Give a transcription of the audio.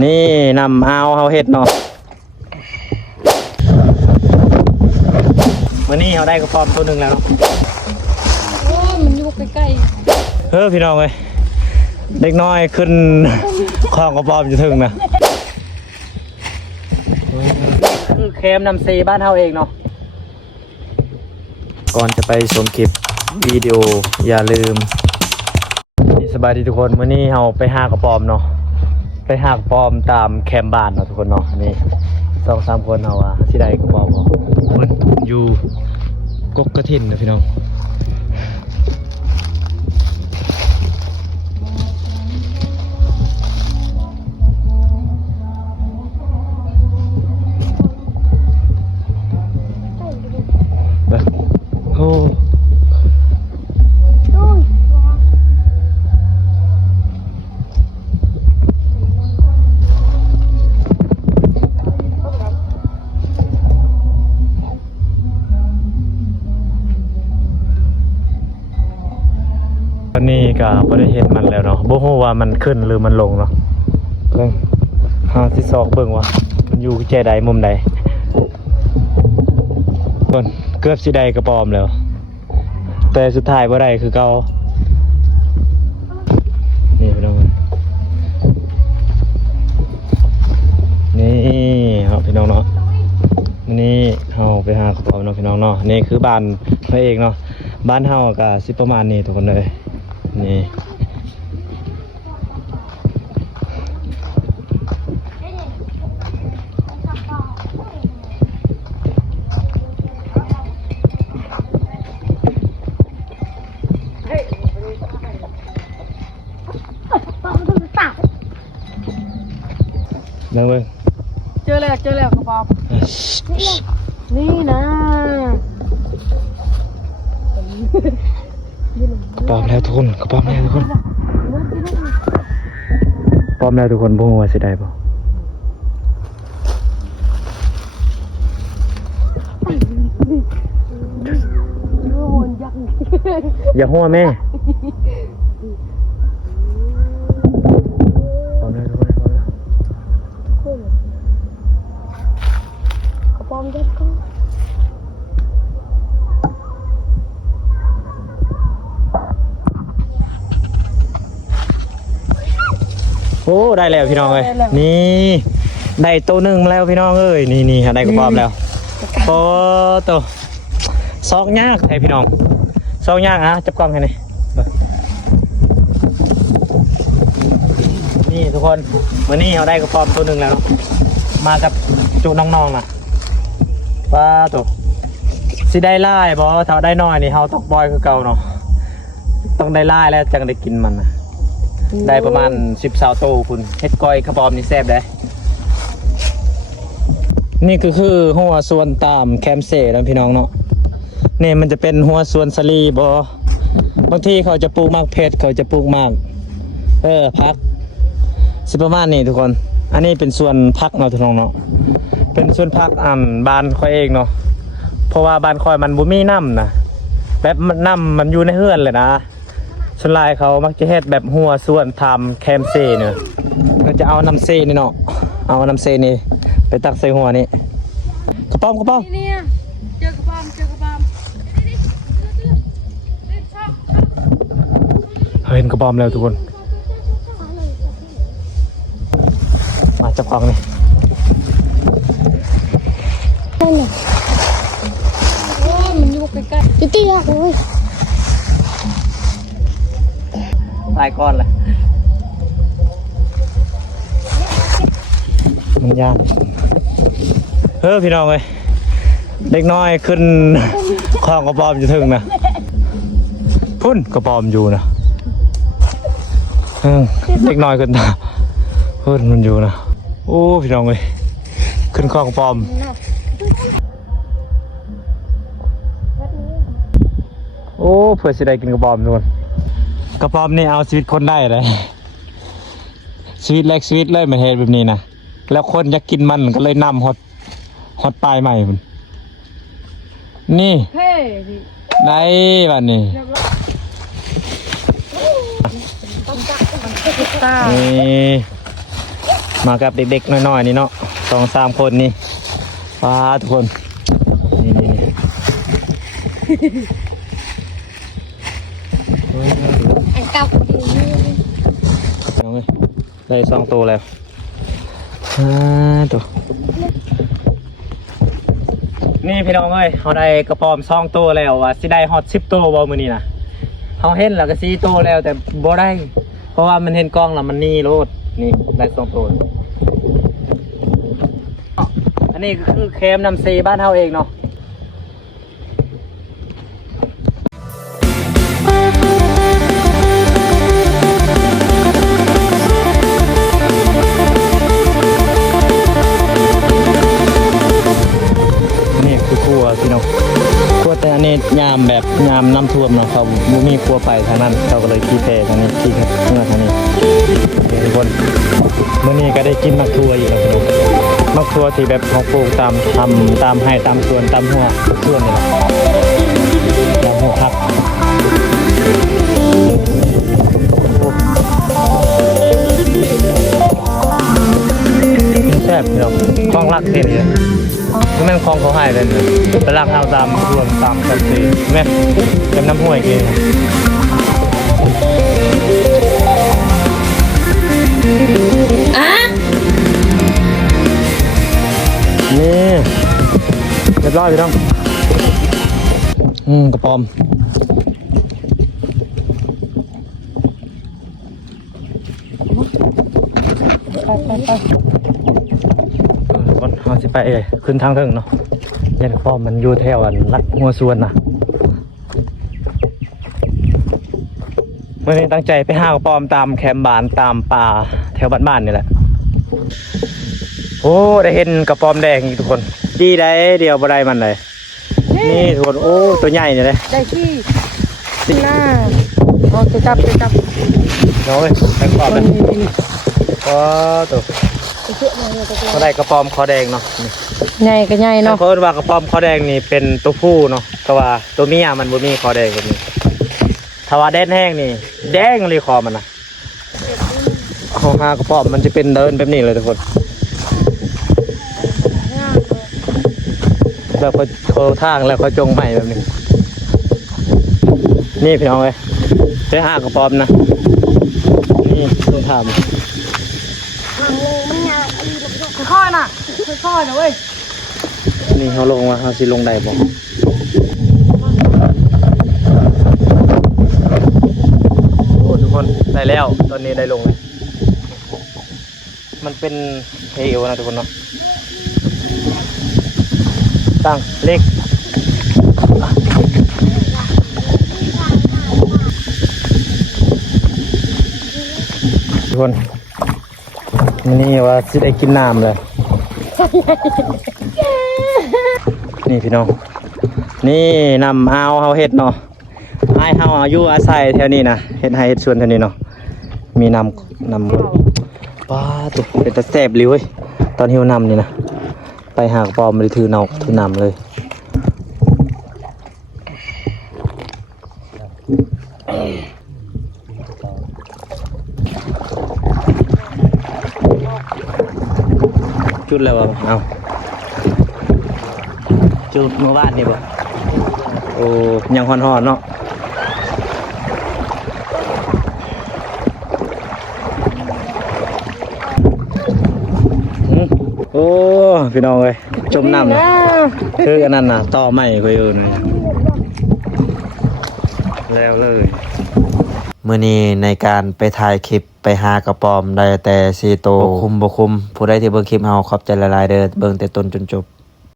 นี่นำเอาเฮาเฮ็ดเนาะวันนี้เขาได้กระป๋อมตัวหนึ่งแล้วเนาะโอ้มันอยู่ใกล้พี่น้องเลยเด็กน้อยขึ้นคลองกระป๋อมจะถึงนะคือเค็มนำซีบ้านเฮาเองเนาะก่อนจะไปชมคลิปวิดีโออย่าลืมสบายดีทุกคนวันนี้เราไปหากระป๋อมเนาะไปหากระป๋อมตามแคมบ้านเนาะทุกคนเนาะนี่2-3 คนเอาว่าที่ใดกระป๋อมเนาะมันอยู่กกกระถินนะพี่น้องโอ้วันนี้ก็บ่ได้เห็นมันแล้วเนาะบ่ฮู้ว่ามันขึ้นหรือมันลงเนาะเบิ่งหาที่ซอกเบิ่งว่ามันอยู่แค่ใดมุมใดก่อนเกือบสิได้กระปอมแล้วแต่สุดท้ายบ่ได้คือเก่านี่พี่น้องนี่ครับพี่น้องเนาะนี่เฮาไปหากระปอมเนาะพี่น้องเนาะนี่คือบ้านพระเอกเนาะบ้านเฮาก็สิประมาณนี้ทุกคนเลยนี่นั่งเบิ่งเจอแล้วกระป๋อมนี่นะกระป๋อมแล้วทุกคนกระป๋อมแล้วทุกคนกระป๋อมแล้วทุกคนบ่ฮู้ว่าสิได้บ่อย่าหัวแม่กระป๋อมแล้วทุกคนกระป๋อมยัดก็โอ้ได้แล้วพี่น้องเอ้ยนี่ได้ตัวหนึ่งแล้วพี่น้องเอ้ยนี่ได้กระป๋อมแล้วโอ้ตัวซอกยากไอ้พี่น้องซอกยากจับกล้องให้หน่อยนี่ทุกคนวันนี้เราได้กระป๋อมตัวหนึ่งแล้วมากับจุน้องๆนะป้าตัวสิได้ไล่บ่ถ้าได้น้อยนี่เราต้องปล่อยคือเก่าเนาะต้องได้ไล่แล้วจังได้กินมันนะได้ประมาณ10-20 โตคุณเฮ็ดก้อยกระป๋อมนี่แซ่บได้นี่คือหัวส่วนตามแคมเซ่นะพี่น้องเนาะนี่มันจะเป็นหัวส่วนสลีบ่บางทีเขาจะปลูกมากเพชรเขาจะปลูกมากพักสิประมาณนี้ทุกคนอันนี้เป็นส่วนพักเนาะทุกน้องเนาะเป็นส่วนพักบ้านค่อยเองเนาะเพราะว่าบ้านค่อยมันบ่มีน้ำนะแบบน้ำมันอยู่ในเฮือนเลยนะส่วนลายเขามักจะเฮ็ดแบบหัวส่วนทำแคมเซ่เนี่ยก็จะเอาน้ำเซ่นี่เนาะเอาน้ำเซ่นี่ไปตักใส่หัวนี่กระป๋อมนี่เจอกระป๋อมเห็นกระป๋อมแล้วทุกคนมาจับกล้องนี่นั่นแหละโอ้มันอยู่ใกล้ๆตี้ยากเลยหลายก้อนเลยมันยากพี่น้องเลยเด็กน้อยขึ้นคลองกระป๋อมจะถึงนะพุ่นกระป๋อมอยู่นะเด็กน้อยขึ้นตาพุ่นมันอยู่นะโอ้พี่น้องเลยขึ้นคลองกระป๋อมโอ้เพื่อสิได้กินกระป๋อมทุกคนกระป๋อมนี่เอาชีวิตคนได้เลยชีวิตเล็กชีวิตเลยมาเฮ็ดแบบนี้นะแล้วคนอยากกินมันก็เลยนำฮอตปลายใหม่คุณนี่ได้บ้านนี้นี่ มากับเด็กๆน้อยๆนี่เนาะ2-3 คนนี่ป้าทุกคนนี่ อันเก่าดีนี่ น้องเอ้ยได้2 ตัวแล้วตัวนี่พี่น้องเอ้ยเขาได้กระป๋อม2 ตัวแล้วว่าสิได้ฮอต10 ตัวบ่มื้อนี้นะเขาเห็นแล้วก็4 ตัวแล้วแต่บ่ได้เพราะว่ามันเห็นกล้องแล้วมันนี่โลดนี่ได้2 ตัวอันนี้ก็คือเค็มน้ำซีบ้านเฮาเองเนาะนี่คือครัวพี่น้องครัวแต่อันนี้ยามแบบยามน้ำท่วมเนาะเขาบ่มีครัวไปทางนั้นเขาก็เลยขี้เพทางนี้ขี้เมื่อทางนี้ทุกคนมื้อนี้ก็ได้กินมักทัวอีกแล้วพี่น้องมักทัวที่แบบเขาปลูกตามทำตามให้ตามสวนตามหัวสวนนี่แหละตามหัวครับแซ่บพี่น้องคลองรักนี่เลยนี่แม่งคลองเขาให้เลยเนี่ยไปรักเอาตามรวมตามกันสิแม่เป็นน้ำห้วยกินนี่เรียบร้อยพี่น้องกระป๋อมคนเขาสิไปขึ้นทางถึงเนาะยันกระป๋อมมันอยู่แถวกันรัดหัวส่วนนะเมื่อนี้ตั้งใจไปหากระป๋อมตามแคมป์บ้านตามป่าแถวบ้านๆนี่แหละโอ้ได้เห็นกระป๋อมแดงอีกทุกคนดีได้เดียวบ่ได้มันเลยนี่ทุกคนโอ้ตัวใหญ่เนี่ยเลย ได้ที่หน้าเอาไปจับ น้อยไปกรอบเลยก็ตัวเขาได้กระป๋อมคอแดงเนาะ ใหญ่ก็ใหญ่เนาะ เขาว่ากระป๋อมคอแดงนี่เป็นตัวผู้เนาะแต่ว่าตัวเมียมันบ่มีคอแดงแบบนี้ถ้าว่าแดงแห้งนี่แดงเลยคอมันนะเขาหากระป๋อมมันจะเป็นเดินแบบนี้เลยทุกคนแล้วก็โคทางแล้วก็จงใหม่แบบนี้นี่พี่น้องเอ้ยไปหากระป๋อมนะนี่ต้องทำ ค่อยๆน่ะค่อยๆนะเว้ย นี่เขาลงมาเขาสิลงได้บอกโอ้ทุกคนได้แล้วตอนนี้ได้ลงเลยมันเป็นเฮลนะทุกคนเนาะตั้งเล็กทุกคนนี่ว่าสิได้กินน้ำเลยนี่พี่น้องนี่นำเอาเฮาเห็ดเนาะให้เฮาอยู่อาศัยแถวนี้นะเห็ดให้เห็ดสวนแถวนี้เนาะมีนำป้าตุ๊เป็นตะแสบเลยเว้ยตอนหิวนำนี่นะไปหากปอมเลยถือนำเลยจุดแล้วบ่เอาจุดเมื่อวานนี่บ่โอ้ยังฮ้อนๆเนาะโอ้พี่น้องเอ้ยจมน้ำนะคืออันนั้นน่ะต่อใหม่คุยอื่นแล้วเลยมื้อนี้ในการไปถ่ายคลิปไปหากระป๋อมได้แต่4 โตวบ่คุ้มผู้ใดที่เบิ่งคลิปเฮาขอบใจหลายๆเด้อเบิ่งแต่ต้นจนจบ